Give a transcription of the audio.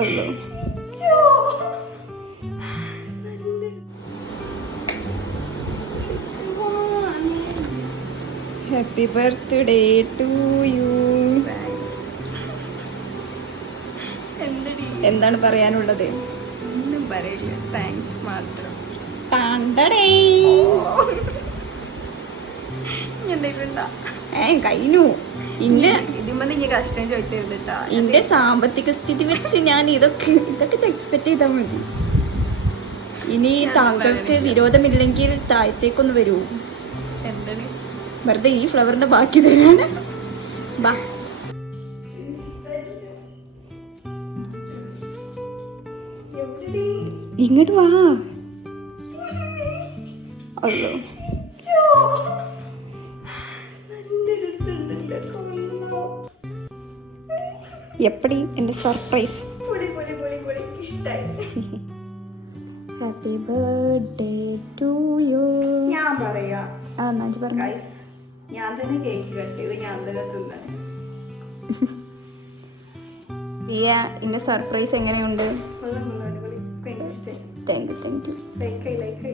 അല്ലോ happy birthday to U. എന്താണ് പറയാനുള്ളത്? ഒന്നും പറയില്ല, താങ്ക്സ് മാത്രം. കഴിഞ്ഞു. കഷ്ടം ചോദിച്ചിട്ടാ എന്റെ സാമ്പത്തിക സ്ഥിതി വെച്ച് ഞാൻ ഇതൊക്കെ എക്സ്പെക്ട് ചെയ്താൽ മതി. ഇനി താങ്കൾക്ക് വിരോധമില്ലെങ്കിൽ താഴത്തേക്കൊന്ന് വരൂ. എന്താണ് വെറുതെ ഈ ഫ്ലവറിന്റെ ബാക്കി തരാൻ. ബാ ഇങ്ങോട്ട് വാ. അല്ലോ എപ്പടി എന്റെ surprise? Happy birthday to you. ഞാൻ പറയാ പറഞ്ഞു. ഞാൻ തന്നെ കേക്ക് കട്ട് ചെയ്ത് ഞാൻ തന്നെ തിന്നാൻ. ഇന്റെ സർപ്രൈസ് എങ്ങനെയുണ്ട്? അടിപൊളി. Thank you. ലൈക്ക്